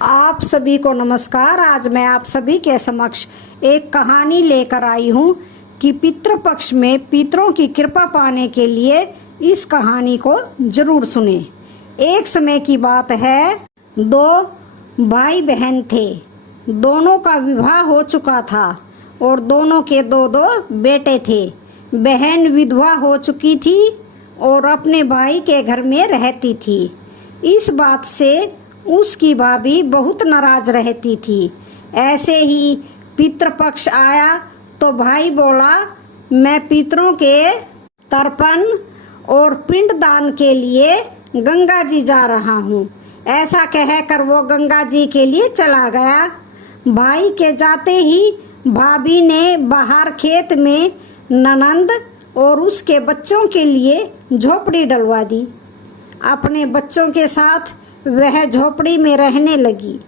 आप सभी को नमस्कार। आज मैं आप सभी के समक्ष एक कहानी लेकर आई हूँ कि पितृपक्ष में पितरों की कृपा पाने के लिए इस कहानी को जरूर सुने। एक समय की बात है, दो भाई बहन थे। दोनों का विवाह हो चुका था और दोनों के दो दो बेटे थे। बहन विधवा हो चुकी थी और अपने भाई के घर में रहती थी। इस बात से उसकी भाभी बहुत नाराज रहती थी। ऐसे ही पितृपक्ष आया तो भाई बोला, मैं पितरों के तर्पण और पिंडदान के लिए गंगा जी जा रहा हूँ। ऐसा कहकर वो गंगा जी के लिए चला गया। भाई के जाते ही भाभी ने बाहर खेत में ननंद और उसके बच्चों के लिए झोपड़ी डलवा दी। अपने बच्चों के साथ वह झोपड़ी में रहने लगी।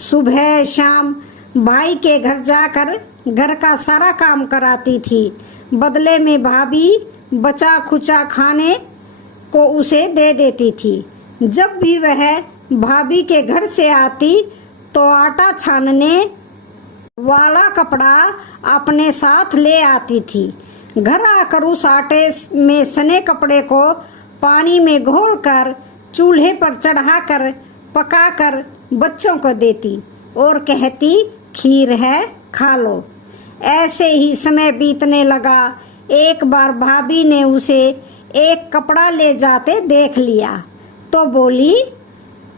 सुबह शाम भाई के घर जाकर घर का सारा काम कराती थी। बदले में भाभी बचा खुचा खाने को उसे दे देती थी। जब भी वह भाभी के घर से आती तो आटा छानने वाला कपड़ा अपने साथ ले आती थी। घर आकर उस आटे में सने कपड़े को पानी में घोलकर चूल्हे पर चढ़ाकर पकाकर बच्चों को देती और कहती, खीर है, खा लो। ऐसे ही समय बीतने लगा। एक बार भाभी ने उसे एक कपड़ा ले जाते देख लिया तो बोली,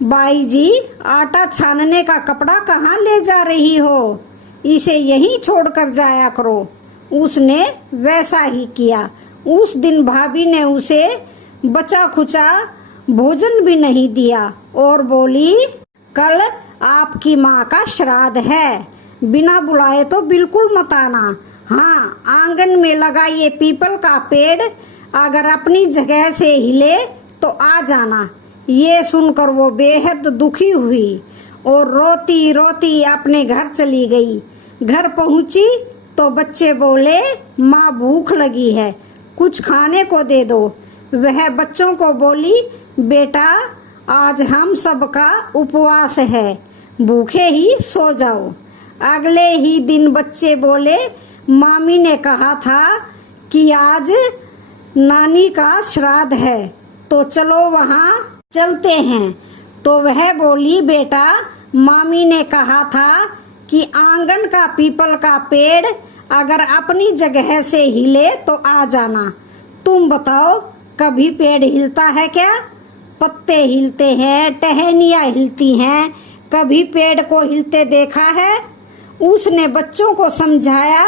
बाई जी, आटा छानने का कपड़ा कहाँ ले जा रही हो? इसे यहीं छोड़कर जाया करो। उसने वैसा ही किया। उस दिन भाभी ने उसे बचा खुचा भोजन भी नहीं दिया और बोली, कल आपकी माँ का श्राद्ध है, बिना बुलाए तो बिल्कुल मत आना। हाँ, आंगन में लगा ये पीपल का पेड़ अगर अपनी जगह से हिले तो आ जाना। ये सुनकर वो बेहद दुखी हुई और रोती रोती अपने घर चली गई। घर पहुंची तो बच्चे बोले, माँ भूख लगी है, कुछ खाने को दे दो। वह बच्चों को बोली, बेटा, आज हम सबका उपवास है, भूखे ही सो जाओ। अगले ही दिन बच्चे बोले, मामी ने कहा था कि आज नानी का श्राद्ध है, तो चलो वहाँ चलते हैं। तो वह बोली, बेटा, मामी ने कहा था कि आंगन का पीपल का पेड़ अगर अपनी जगह से हिले तो आ जाना। तुम बताओ, कभी पेड़ हिलता है क्या? पत्ते हिलते हैं, टहनियाँ हिलती हैं, कभी पेड़ को हिलते देखा है? उसने बच्चों को समझाया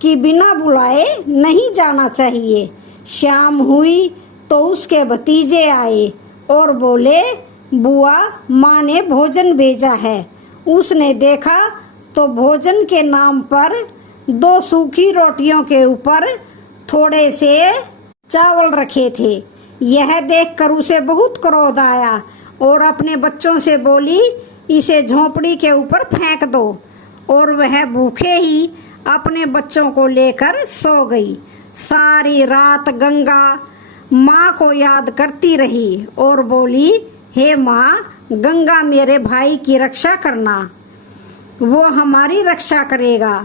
कि बिना बुलाए नहीं जाना चाहिए। शाम हुई तो उसके भतीजे आए और बोले, बुआ, माँ ने भोजन भेजा है। उसने देखा तो भोजन के नाम पर 2 सूखी रोटियों के ऊपर थोड़े से चावल रखे थे। यह देखकर उसे बहुत क्रोध आया और अपने बच्चों से बोली, इसे झोपड़ी के ऊपर फेंक दो। और वह भूखे ही अपने बच्चों को लेकर सो गई। सारी रात गंगा माँ को याद करती रही और बोली, हे माँ, गंगा मेरे भाई की रक्षा करना, वो हमारी रक्षा करेगा।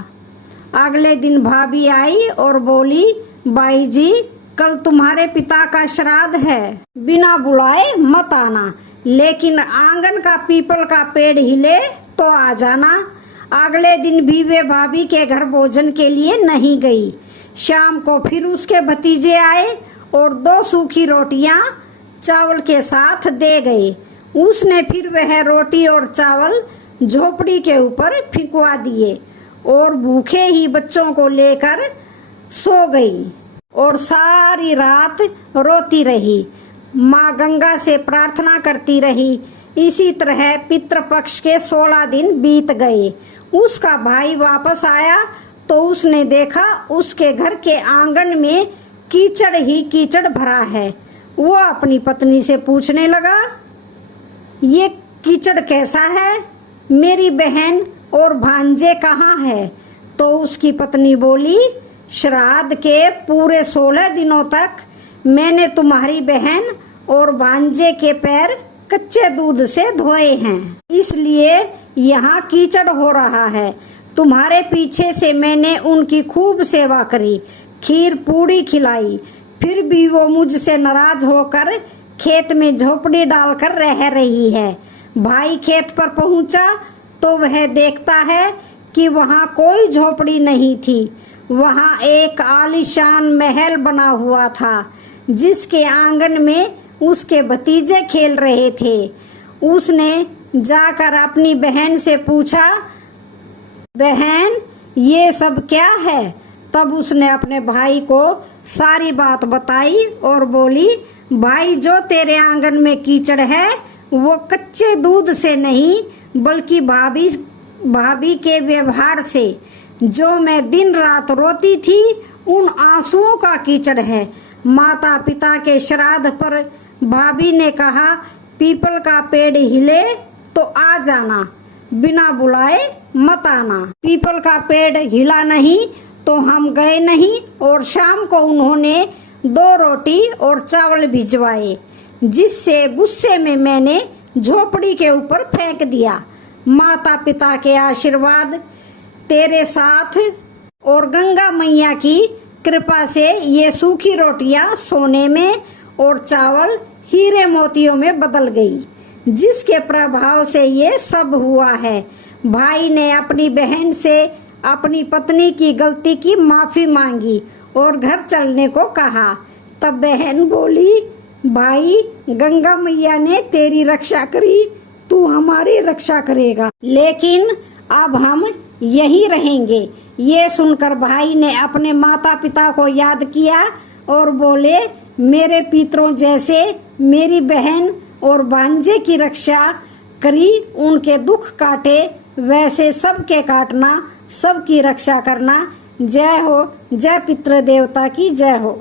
अगले दिन भाभी आई और बोली, बाई जी, कल तुम्हारे पिता का श्राद्ध है, बिना बुलाए मत आना, लेकिन आंगन का पीपल का पेड़ हिले तो आ जाना। अगले दिन भी वे भाभी के घर भोजन के लिए नहीं गई। शाम को फिर उसके भतीजे आए और 2 सूखी रोटियां चावल के साथ दे गए। उसने फिर वह रोटी और चावल झोपड़ी के ऊपर फिकवा दिए और भूखे ही बच्चों को लेकर सो गई और सारी रात रोती रही। माँ गंगा से प्रार्थना करती रही। इसी तरह पितृपक्ष के 16 दिन बीत गए। उसका भाई वापस आया तो उसने देखा उसके घर के आंगन में कीचड़ ही कीचड़ भरा है। वो अपनी पत्नी से पूछने लगा, ये कीचड़ कैसा है? मेरी बहन और भांजे कहाँ है? तो उसकी पत्नी बोली, श्राद्ध के पूरे 16 दिनों तक मैंने तुम्हारी बहन और भांजे के पैर कच्चे दूध से धोए हैं, इसलिए यहाँ कीचड़ हो रहा है। तुम्हारे पीछे से मैंने उनकी खूब सेवा करी, खीर पूड़ी खिलाई, फिर भी वो मुझसे नाराज होकर खेत में झोपड़ी डालकर रह रही है। भाई खेत पर पहुंचा तो वह देखता है कि वहाँ कोई झोपड़ी नहीं थी। वहाँ एक आलीशान महल बना हुआ था, जिसके आंगन में उसके भतीजे खेल रहे थे। उसने जाकर अपनी बहन से पूछा, बहन ये सब क्या है? तब उसने अपने भाई को सारी बात बताई और बोली, भाई जो तेरे आंगन में कीचड़ है वो कच्चे दूध से नहीं बल्कि भाभी के व्यवहार से, जो मैं दिन रात रोती थी उन आंसुओं का कीचड़ है। माता पिता के श्राद्ध पर भाभी ने कहा, पीपल का पेड़ हिले तो आ जाना, बिना बुलाए मत आना। पीपल का पेड़ हिला नहीं तो हम गए नहीं और शाम को उन्होंने 2 रोटी और चावल भिजवाए, जिससे गुस्से में मैंने झोपड़ी के ऊपर फेंक दिया। माता पिता के आशीर्वाद तेरे साथ और गंगा मैया की कृपा से ये सूखी रोटियां सोने में और चावल हीरे मोतियों में बदल गई, जिसके प्रभाव से ये सब हुआ है। भाई ने अपनी बहन से अपनी पत्नी की गलती की माफी मांगी और घर चलने को कहा। तब बहन बोली, भाई गंगा मैया ने तेरी रक्षा करी, तू हमारी रक्षा करेगा, लेकिन अब हम यहीं रहेंगे। ये सुनकर भाई ने अपने माता पिता को याद किया और बोले, मेरे पितरों जैसे मेरी बहन और भांजे की रक्षा करी, उनके दुख काटे, वैसे सबके काटना, सबकी रक्षा करना। जय हो, जय पितृ देवता की जय हो।